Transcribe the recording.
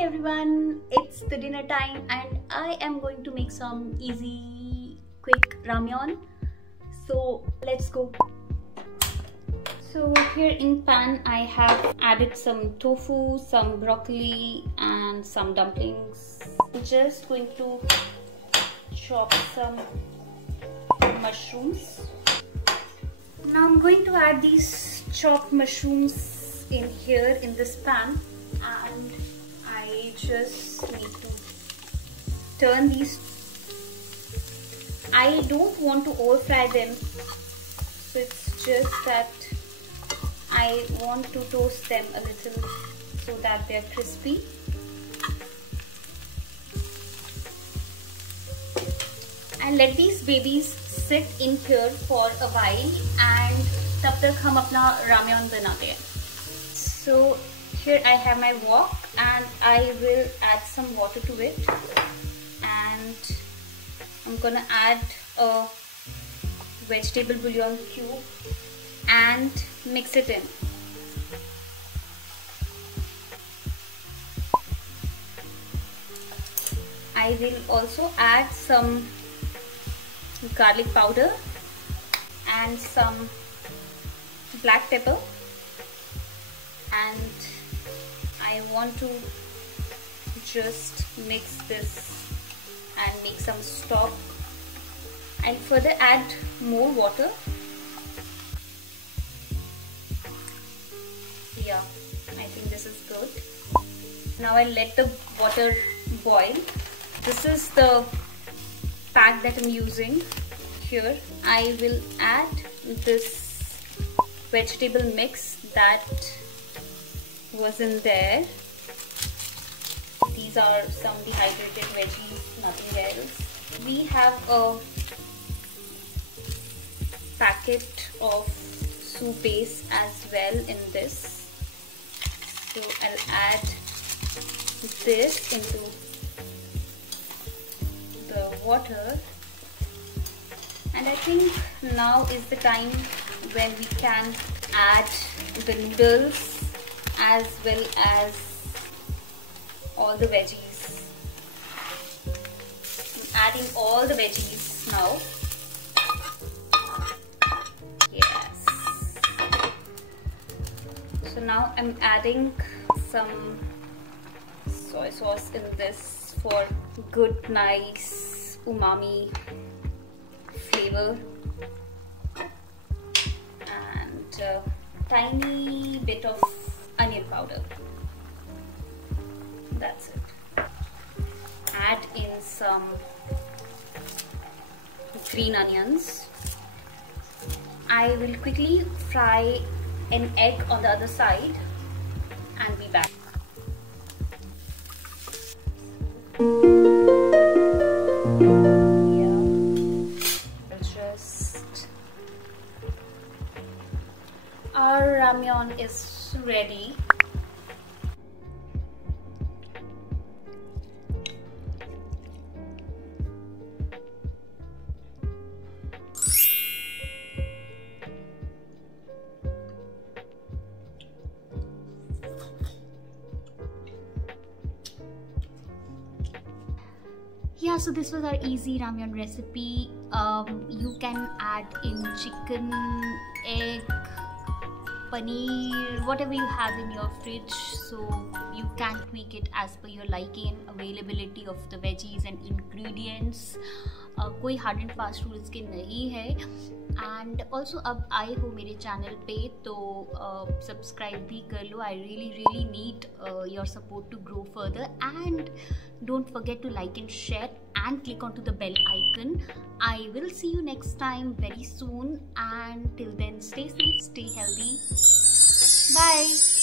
Hi everyone, it's the dinner time and I am going to make some easy, quick ramyeon. So let's go. So here in pan I have added some tofu, some broccoli and some dumplings. I'm just going to chop some mushrooms. Now I'm going to add these chopped mushrooms in here in this pan, and I just need to turn these. I don't want to over fry them, so it's just that I want to toast them a little so that they are crispy. And let these babies sit in here for a while and तब तक हम अपना ramyeon बनाते हैं. So here I have my wok and I will add some water to it, and I'm gonna add a vegetable bouillon cube and mix it in. I will also add some garlic powder and some black pepper, and I want to just mix this and make some stock. I'll further add more water. Yeah, I think this is good. Now I'll let the water boil. This is the pack that I'm using. Here I will add this vegetable mix that was in there. These are some dehydrated veggies, nothing else. We have a packet of soup base as well in this, so I'll add this into the water, and I think now is the time when we can add the noodles as well as all the veggies. I'm adding all the veggies now. Yes. So now I'm adding some soy sauce in this for good, nice umami flavor, and a tiny bit of onion powder. That's it. Add in some green onions. I will quickly fry an egg on the other side and be back. Our ramyeon is ready. Yeah, so this was our easy ramyeon recipe. You can add in chicken, egg, paneer, whatever you have in your fridge, so you can tweak it as per your liking and availability of the veggies and ingredients. कोई hard and fast rules के नहीं है. And also अब आए हो मेरे channel पे तो सब्सक्राइब भी कर लो. I really need your support to grow further, and don't forget to like and share and click onto the bell icon. I will see you next time very soon, and till then stay safe, stay healthy. Bye.